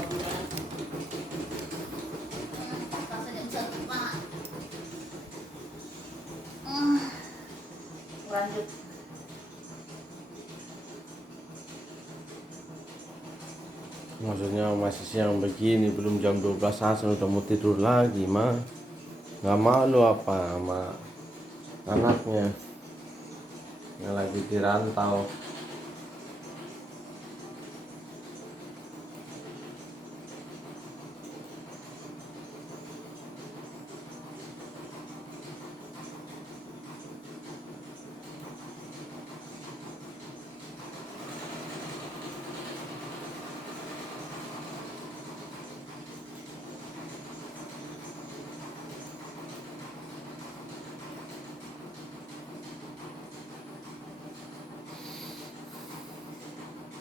bulan. Paksa jam 1 Pak. Lanjut. Maksudnya masih siang begini, belum jam 12 asal udah mau tidur lagi, mah. Nggak malu apa sama anaknya yang lagi dirantau.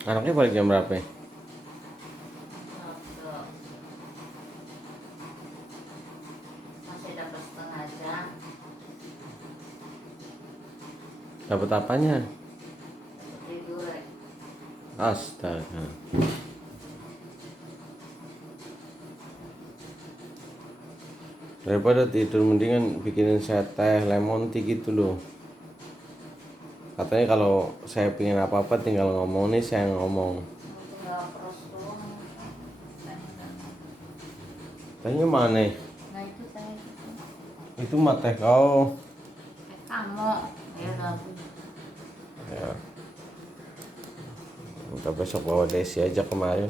Anaknya balik jam berapa ya? Masih dapat setengah jam. Dapat apanya? Dapat tidur. Astaga. Daripada tidur mendingan bikinin saya teh lemon tea gitu loh. Katanya kalau saya pingin apa-apa tinggal ngomong, nih saya ngomong. Tinggal peros doang. Tehnya mana? Nah itu saya itu. Itu mah teh kau. Kamu ya gabung. Ya. Kita besok bawa Desi aja kemarin.